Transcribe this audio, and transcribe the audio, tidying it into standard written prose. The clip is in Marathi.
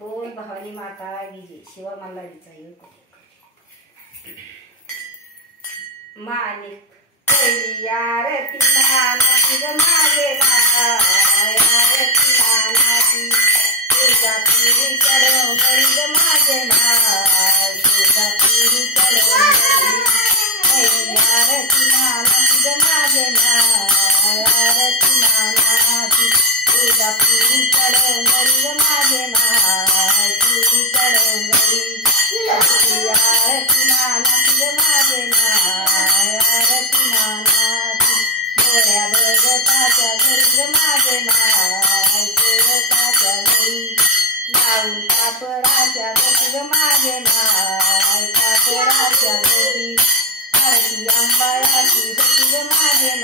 बोल भवानी माता गिजे शिवा मल्हारीचा मानिक पहिली आरती नानाची ग माझे आरती नानाची तुझा पुरी चढव गरी ग माझे तुझा पुरी चढव पहिली आरती नानाची ग माझे आरती नानाची तुझा पुरी चढव गरी ग माझे पुरी चढव गरी आरती नानाची ग माझे आरती नानाची डोळ्या बघताच्या घरी ग माझे बघताच्या घरी लावून कापराच्या गती ग माझे कापराच्या गती आरती अंबाळाची गती ग माझे